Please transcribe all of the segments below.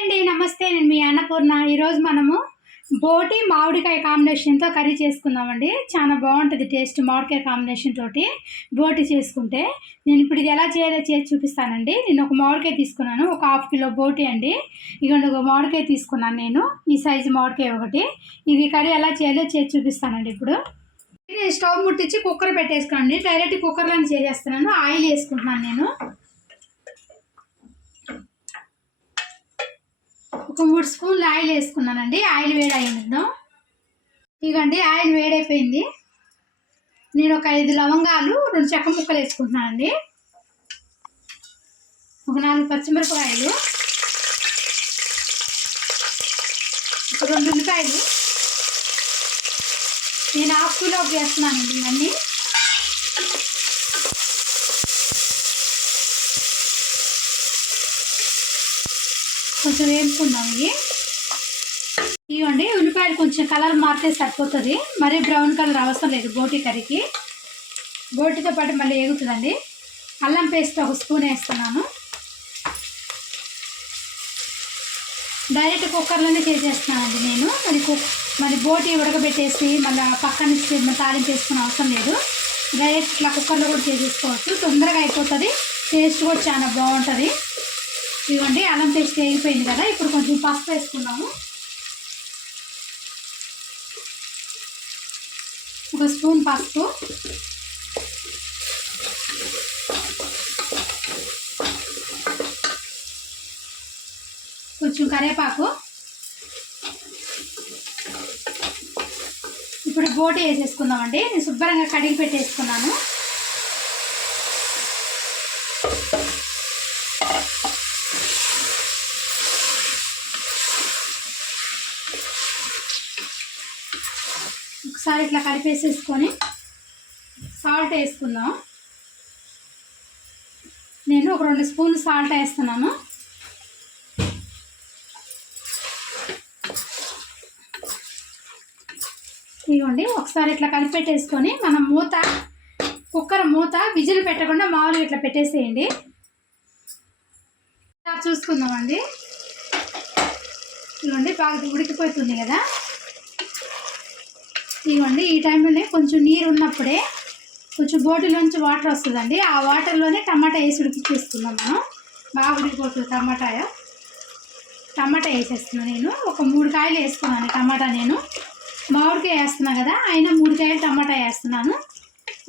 అండి నమస్తే. నేను మీ అన్నపూర్ణ. ఈరోజు మనము బోటి మామిడికాయ కాంబినేషన్తో కర్రీ చేసుకుందామండి. చాలా బాగుంటుంది టేస్ట్ మామిడికాయ కాంబినేషన్ తోటి బోటి చేసుకుంటే. నేను ఇప్పుడు ఇది ఎలా చేయాలో చేసి చూపిస్తానండి. నేను ఒక మామిడికాయ తీసుకున్నాను. ఒక హాఫ్ కిలో బోటి అండి. ఇక ఒక మామిడికాయ తీసుకున్నాను నేను. ఈ సైజు మామిడికాయ ఒకటి. ఇది కర్రీ ఎలా చేయాలో చేసి చూపిస్తానండి ఇప్పుడు. స్టవ్ ముట్టించి కుక్కర్ పెట్టేసుకోండి డైరెక్ట్ కుక్కర్లోనే చేసేస్తున్నాను. ఆయిల్ వేసుకుంటున్నాను నేను. ఒక మూడు స్పూన్లు ఆయిల్ వేసుకున్నానండి. ఆయిల్ వేడి అయిందో ఇగండి ఆయిల్ వేడైపోయింది. నేను ఒక ఐదు లవంగాలు రెండు చెక్క ముక్కలు వేసుకుంటున్నానండి. ఒక నాలుగు పచ్చిమిరపకాయలు ఒక రెండు ఉల్లిపాయలు. నేను హాఫ్ కిలో ఇవన్నీ. కొంచెం వేసుకుందాం ఇవి ఇవ్వండి ఉల్లిపాయలు కొంచెం కలర్ మారితే సరిపోతుంది. మరీ బ్రౌన్ కలర్ అవసరం లేదు బోటి కర్రీకి. బోటితో పాటు మళ్ళీ ఏగుతుందండి అల్లం పేస్ట్ ఒక స్పూన్ వేస్తున్నాను. డైరెక్ట్ కుక్కర్లోనే చేసేస్తున్నానండి నేను. మరి కుక్ మరి బోటి ఉడకబెట్టేసి మళ్ళీ పక్కన తాలింపు వేసుకునే అవసరం లేదు. డైరెక్ట్ ఇట్లా కుక్కర్లో కూడా చేసేసుకోవచ్చు. తొందరగా అయిపోతుంది. టేస్ట్ కూడా చాలా బాగుంటుంది. ఇవ్వండి అల్లం పేస్ట్ వేగిపోయింది కదా ఇప్పుడు కొంచెం పసుపు వేసుకున్నాము. ఒక స్పూన్ పసుపు. కొంచెం కరివేపాకు. ఇప్పుడు బోటి వేసేసుకుందామండి నేను శుభ్రంగా కడిగి పెట్టేసుకున్నాను. ఒకసారి ఇట్లా కలిపేసేసుకొని సాల్ట్ వేసుకుందాం. నేను ఒక రెండు స్పూన్లు సాల్ట్ వేస్తున్నాను. ఇదిగోండి ఒకసారి ఇట్లా కలిపెట్టేసుకొని మనం మూత కుక్కర్ మూత విజిల్ పెట్టకుండా మామూలుగా ఇట్లా పెట్టేసేయండి. చూసుకుందామండి. ఇదిగోండి బాగా ఉడికిపోతుంది కదా. ఇవ్వండి ఈ టైంలోనే కొంచెం నీరు ఉన్నప్పుడే కొంచెం బోటిలోంచి వాటర్ వస్తుందండి. ఆ వాటర్లోనే టమాటా వేసి ఉడికిచ్చేసుకుందాం మనం. బాగా ఉడికిపోతుంది టమాటా. టమాటా వేసేస్తున్నాను నేను. ఒక మూడు కాయలు వేసుకున్నాను టమాటా నేను. మామిడికాయ వేస్తున్నా కదా అయినా మూడు కాయలు టమాటా వేస్తున్నాను.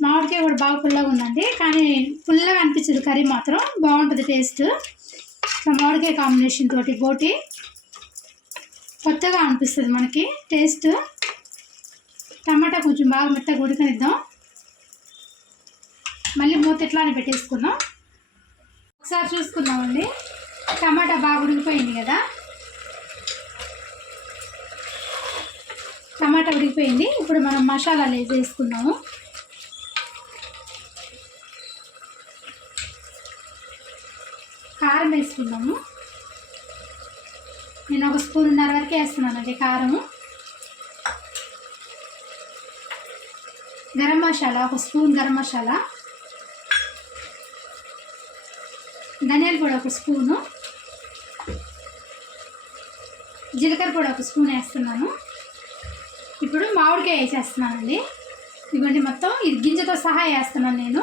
మామిడికాయ కూడా బాగా పుల్లగా ఉందండి. కానీ పుల్లగా అనిపించదు కర్రీ మాత్రం బాగుంటుంది టేస్ట్. మామిడికాయ కాంబినేషన్ తోటి బోటి కొత్తగా అనిపిస్తుంది మనకి టేస్ట్. టమాటా కొంచెం బాగా మెత్తగా ఉడకనిద్దాం. మళ్ళీ మూత ఎట్లానే పెట్టేసుకుందాం. ఒకసారి చూసుకుందామండి. టమాటా బాగా ఉడికిపోయింది కదా? టమాటా ఉడికిపోయింది. ఇప్పుడు మనం మసాలాలు వేసేసుకున్నాము కారం వేసుకున్నాము నేను ఒక స్పూన్ ఉన్నర వరకు వేస్తున్నానండి కారము. గరం మసాలా ఒక స్పూన్ గరం మసాలా ధనియాల పొడి ఒక స్పూను జీలకర్ర పొడి ఒక స్పూన్ వేస్తున్నాను. ఇప్పుడు మామిడికాయ వేసేస్తున్నానండి. ఇవ్వండి మొత్తం ఇది గింజతో సహా వేస్తున్నాను నేను.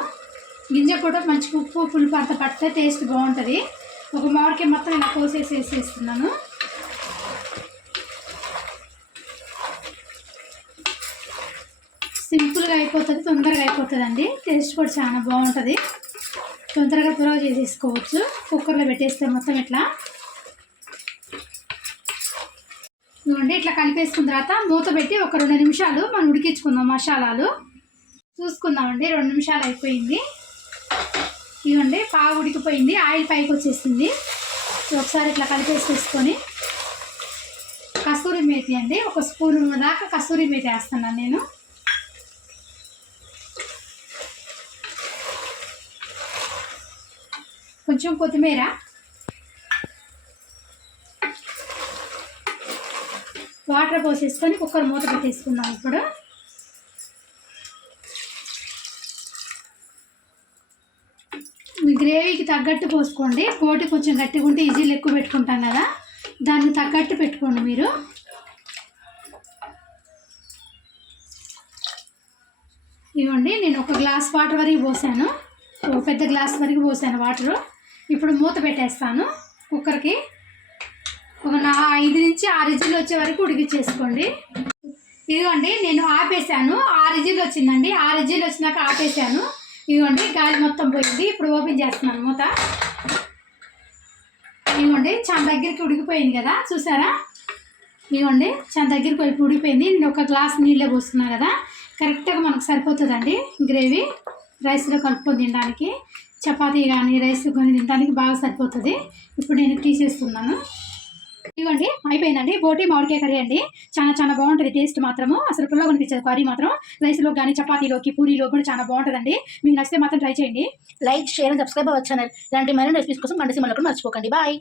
గింజ కూడా మంచి ఉప్పు పులుపు పడితే టేస్ట్ బాగుంటుంది. ఒక మామిడికాయ మొత్తం ఇలా కోసేసి వేసేస్తున్నాను. సింపుల్గా అయిపోతుంది తొందరగా అయిపోతుంది అండి టేస్ట్ కూడా చాలా బాగుంటుంది. తొందరగా త్వరగా చేసేసుకోవచ్చు. కుక్కర్లో పెట్టేస్తే మొత్తం ఇట్లా. చూడండి ఇట్లా కలిపేసుకున్న తర్వాత మూత పెట్టి ఒక రెండు నిమిషాలు మనం ఉడికించుకుందాం మసాలాలు. చూసుకుందామండి రెండు నిమిషాలు అయిపోయింది. ఇవ్వండి బాగా ఉడికిపోయింది. ఆయిల్ పైకి వచ్చేసింది. ఒకసారి ఇట్లా కలిపేసేసుకొని కస్తూరి మేతి అండి. ఒక స్పూన్ దాకా కస్తూరి మేతి వేస్తున్నాను నేను. కొంచెం కొత్తిమీర. వాటర్ పోసేసుకొని కుక్కర్ మూత పెట్టేసుకుందాం ఇప్పుడు. మీ గ్రేవీకి తగ్గట్టు పోసుకోండి. పోటీ కొంచెం గట్టిగా ఉంటే ఈజీలు ఎక్కువ పెట్టుకుంటాం కదా. దానికి తగ్గట్టు పెట్టుకోండి మీరు. ఇవ్వండి నేను ఒక గ్లాస్ వాటర్ వరకు పోసాను. ఒక పెద్ద గ్లాస్ వరకు పోసాను వాటరు. ఇప్పుడు మూత పెట్టేస్తాను కుక్కర్కి. ఒక నా ఐదు నుంచి ఆరు ఇజ్జీలు వచ్చే వరకు ఉడికిచ్చేసుకోండి. ఇదిగోండి నేను ఆపేసాను ఆరు ఇజ్జీలు వచ్చిందండి. ఆరు ఇజ్జీలు వచ్చినాక ఆపేసాను ఇదిగోండి గాలి మొత్తం పోయింది. ఇప్పుడు ఓపెన్ చేస్తున్నాను మూత. ఇదిగోండి చాలా దగ్గరికి ఉడికిపోయింది కదా చూసారా? ఇదిగోండి చాలా దగ్గరికి వైపు ఉడికిపోయింది. నేను ఒక గ్లాస్ నీళ్ళే పోస్తున్నాను కదా కరెక్ట్గా మనకు సరిపోతుందండి గ్రేవీ. రైస్లో కలుపుకొని తినడానికి. చపాతీ కానీ రైస్ కానీ తినడానికి బాగా సరిపోతుంది. ఇప్పుడు నేను తీసేస్తున్నాను. ఇవ్వండి అయిపోయిందండి. బోటి మామిడికాయ కర్రీ అండి. చాలా చాలా బాగుంటుంది. టేస్ట్ మాత్రము అసలు పుల్లగా అనిపించదు. కర్రీ మాత్రం రైస్లో కానీ చపాతీలోకి పూరీలో కూడా చాలా బాగుంటుందండి. మీకు నచ్చితే మాత్రం ట్రై చేయండి. Like share and subscribe our channel. ఇలాంటి మరిన్ని రెసిపీస్ కోసం గంట సిమ్మలకు మర్చిపోకండి. బాయ్.